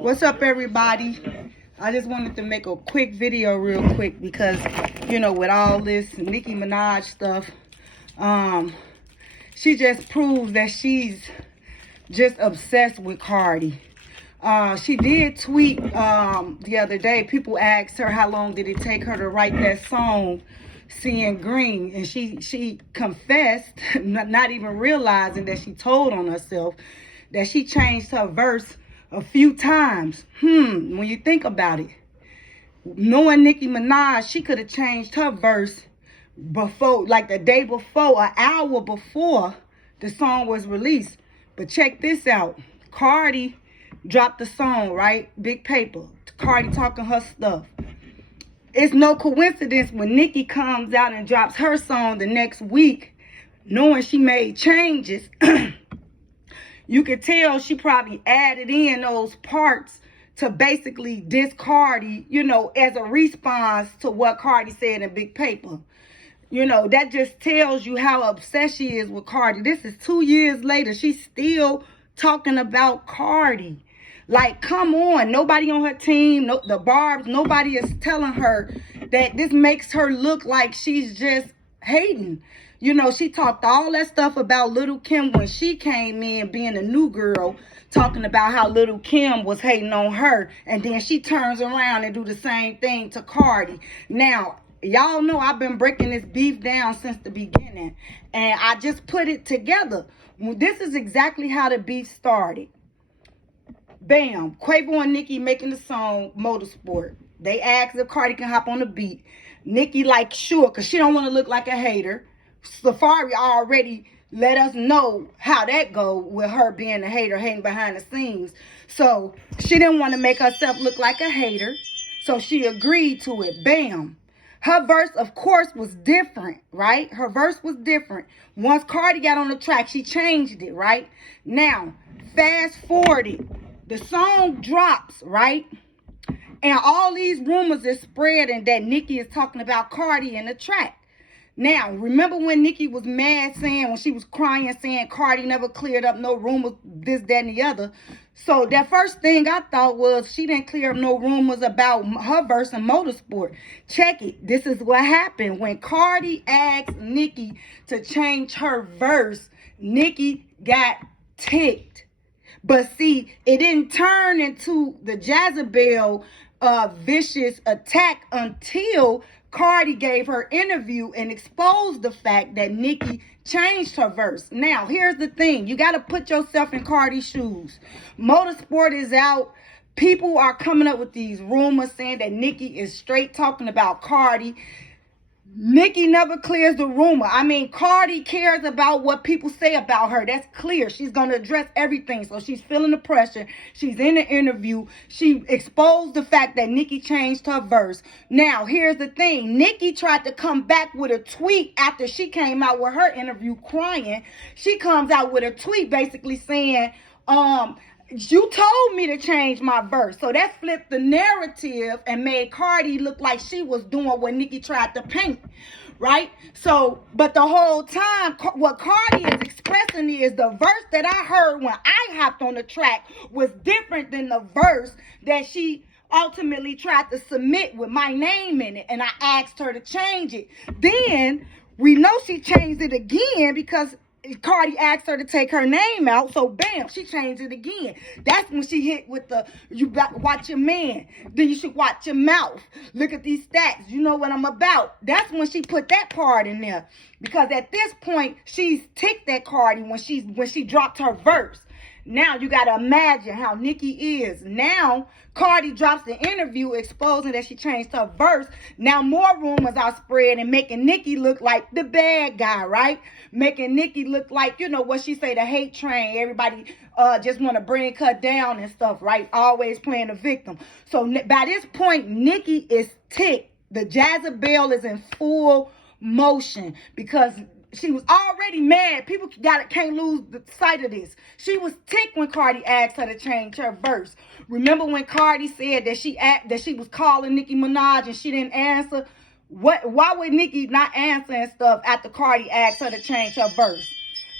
What's up, everybody? I just wanted to make a quick video real quick because, with all this Nicki Minaj stuff, she just proves that she's just obsessed with Cardi. She did tweet the other day. People asked her how long did it take her to write that song, Seeing Green, and she confessed, not even realizing that she told on herself that she changed her verse a few times. When you think about it, knowing Nicki Minaj, she could have changed her verse before, like the day before, an hour before the song was released. But check this out. Cardi dropped the song, right? Big Paper. Cardi talking her stuff. It's no coincidence when Nicki comes out and drops her song the next week, knowing she made changes. You could tell she probably added in those parts to basically diss Cardi, as a response to what Cardi said in Big Paper. That just tells you how obsessed she is with Cardi. This is 2 years later. She's still talking about Cardi. Like, come on. Nobody on her team, the Barbs, nobody is telling her that this makes her look like she's just hating. She talked all that stuff about Little Kim when she came in being a new girl, talking about how Little Kim was hating on her. And then she turns around and do the same thing to Cardi. Now, y'all know I've been breaking this beef down since the beginning. And I just put it together. This is exactly how the beef started. Bam. Quavo and Nicki making the song Motorsport. They asked if Cardi can hop on the beat. Nicki like, sure, because she don't want to look like a hater. Safari already let us know how that go with her being a hater, hating behind the scenes. So she didn't want to make herself look like a hater. So she agreed to it. Bam. Her verse, of course, was different, right? Her verse was different. Once Cardi got on the track, she changed it, right? Now, fast forwarded. The song drops, right? And all these rumors is spreading that Nicki is talking about Cardi in the track. Now, remember when Nicki was mad saying, when she was crying, saying Cardi never cleared up no rumors, this, that, and the other. So that first thing I thought was she didn't clear up no rumors about her verse in Motorsport. Check it. This is what happened. When Cardi asked Nicki to change her verse, Nicki got ticked. But see, it didn't turn into the Jezebel vicious attack until Cardi gave her interview and exposed the fact that Nicki changed her verse. Now, here's the thing. You got to put yourself in Cardi's shoes. Motorsport is out. People are coming up with these rumors saying that Nicki is straight talking about Cardi. Nicki never clears the rumor. I mean, Cardi cares about what people say about her. That's clear. She's going to address everything. So she's feeling the pressure. She's in the interview. She exposed the fact that Nicki changed her verse. Now, here's the thing. Nicki tried to come back with a tweet after she came out with her interview crying. She comes out with a tweet basically saying, you told me to change my verse. So that flipped the narrative and made Cardi look like she was doing what Nicki tried to paint, right? So, but the whole time, what Cardi is expressing is the verse that I heard when I hopped on the track was different than the verse that she ultimately tried to submit with my name in it. And I asked her to change it. Then we know she changed it again because Cardi asked her to take her name out, so bam, she changed it again. That's when she hit with the, you got watch your man, then you should watch your mouth. Look at these stats, you know what I'm about. That's when she put that part in there. Because at this point, she's ticked at Cardi when she dropped her verse. Now you got to imagine how Nicki is. Now Cardi drops the interview exposing that she changed her verse. Now more rumors are spreading, making Nicki look like the bad guy, right? Making Nicki look like, what she say, the hate train. Everybody just want to bring her down and stuff, right? Always playing the victim. So by this point, Nicki is ticked. The Jezebel is in full motion because she was already mad. People can't lose the sight of this. She was ticked when Cardi asked her to change her verse. Remember when Cardi said that she was calling Nicki Minaj and she didn't answer? Why would Nicki not answer and stuff after Cardi asked her to change her verse?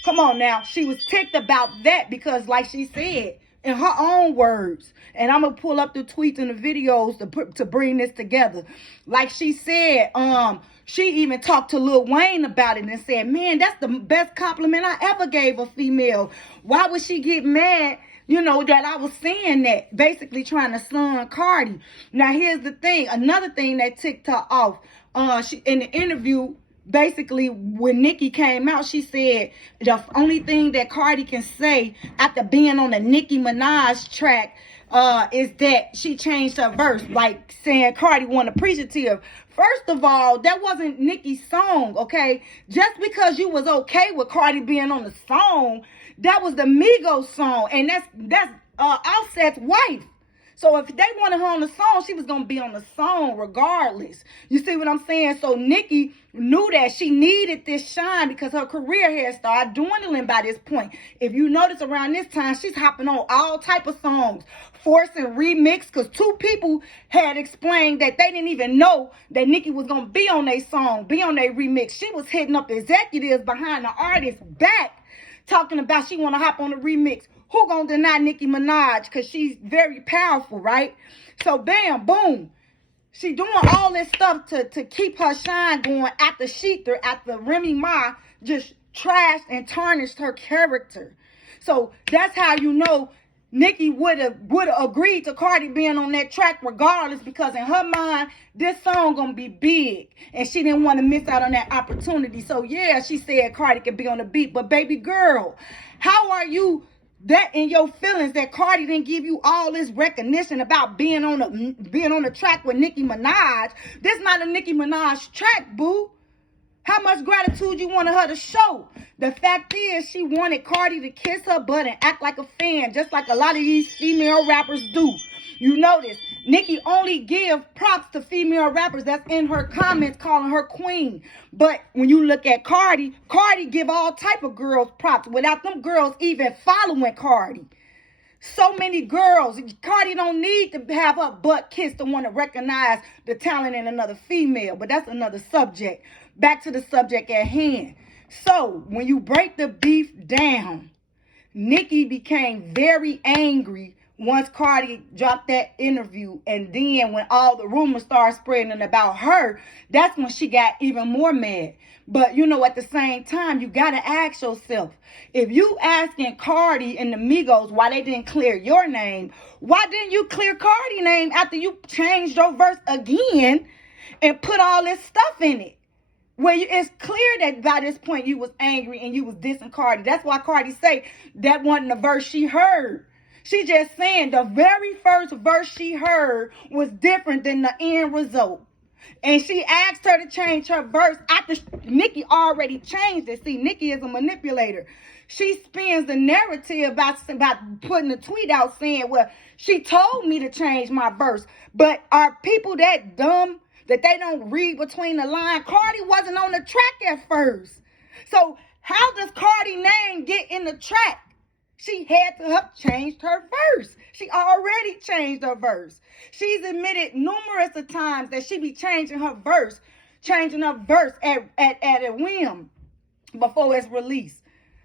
Come on now. She was ticked about that because, like she said, in her own words. And I'm gonna pull up the tweets and the videos to bring this together. Like she said, she even talked to Lil Wayne about it and said, man, that's the best compliment I ever gave a female. Why would she get mad, that I was saying that? Basically trying to slun Cardi. Now here's the thing, another thing that ticked her off. She in the interview, basically when Nicki came out, she said the only thing that Cardi can say after being on the Nicki Minaj track is that she changed her verse, like saying Cardi wasn't appreciative. First of all, that wasn't Nicki's song, okay? Just because you was okay with Cardi being on the song, that was the Migos song, and that's Offset's wife. So if they wanted her on the song, she was going to be on the song regardless. You see what I'm saying? So Nicki knew that she needed this shine because her career had started dwindling by this point. If you notice around this time, she's hopping on all type of songs, forcing remix, because two people had explained that they didn't even know that Nicki was going to be on their song, be on their remix. She was hitting up the executives behind the artist's back, talking about she want to hop on the remix. Who gonna deny Nicki Minaj? Because she's very powerful, right? So bam, boom. She doing all this stuff to keep her shine going after Sheather, after Remy Ma just trashed and tarnished her character. So that's how you know Nicki would have agreed to Cardi being on that track regardless, because in her mind, this song gonna be big. And she didn't want to miss out on that opportunity. So yeah, she said Cardi could be on the beat. But baby girl, how are you that in your feelings that Cardi didn't give you all this recognition about being on the track with Nicki Minaj? This not a Nicki Minaj track, boo. How much gratitude you wanted her to show? The fact is, she wanted Cardi to kiss her butt and act like a fan, just like a lot of these female rappers do. You notice, Nicki only give props to female rappers that's in her comments calling her queen. But when you look at Cardi give all type of girls props without them girls even following Cardi. So many girls, Cardi don't need to have her butt kissed to want to recognize the talent in another female. But that's another subject. Back to the subject at hand. So when you break the beef down, Nicki became very angry once Cardi dropped that interview, and then when all the rumors started spreading about her, that's when she got even more mad. But at the same time, you gotta ask yourself, if you asking Cardi and the Migos why they didn't clear your name, why didn't you clear Cardi's name after you changed your verse again and put all this stuff in it? Well, it's clear that by this point you was angry and you was dissing Cardi. That's why Cardi say that wasn't the verse she heard. She just saying the very first verse she heard was different than the end result. And she asked her to change her verse after Nicki already changed it. See, Nicki is a manipulator. She spins the narrative about putting a tweet out saying, well, she told me to change my verse. But are people that dumb that they don't read between the lines? Cardi wasn't on the track at first. So how does Cardi name get in the track? She had to have changed her verse. She already changed her verse. She's admitted numerous of times that she be changing her verse at a whim before it's released.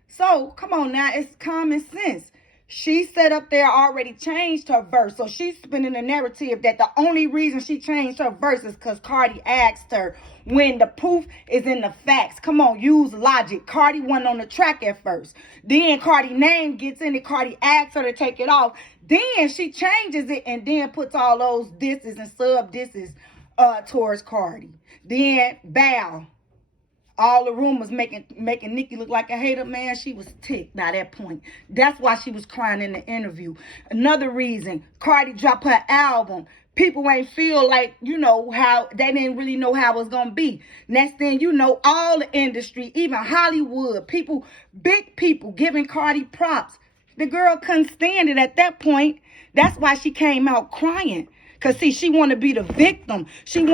So, come on now, it's common sense. She sat up there already changed her verse. So she's spinning the narrative that the only reason she changed her verse is because Cardi asked her, when the proof is in the facts. Come on, use logic. Cardi wasn't on the track at first. Then Cardi name gets in it. Cardi asks her to take it off. Then she changes it and then puts all those disses and sub disses towards Cardi. Then bow. All the rumors making Nicki look like a hater, man. She was ticked by that point. That's why she was crying in the interview. Another reason, Cardi dropped her album. People ain't feel like, how they didn't really know how it was going to be. Next thing you know, all the industry, even Hollywood, big people giving Cardi props. The girl couldn't stand it at that point. That's why she came out crying. Because, see, she want to be the victim. She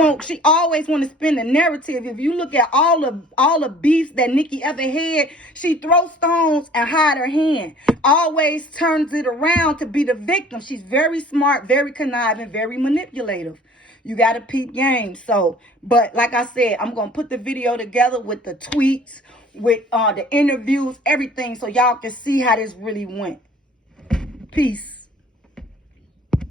always want to spin the narrative. If you look at all the beefs that Nicki ever had, she throws stones and hide her hand. Always turns it around to be the victim. She's very smart, very conniving, very manipulative. You got to peep game. So, but like I said, I'm going to put the video together with the tweets, with the interviews, everything, so y'all can see how this really went. Peace.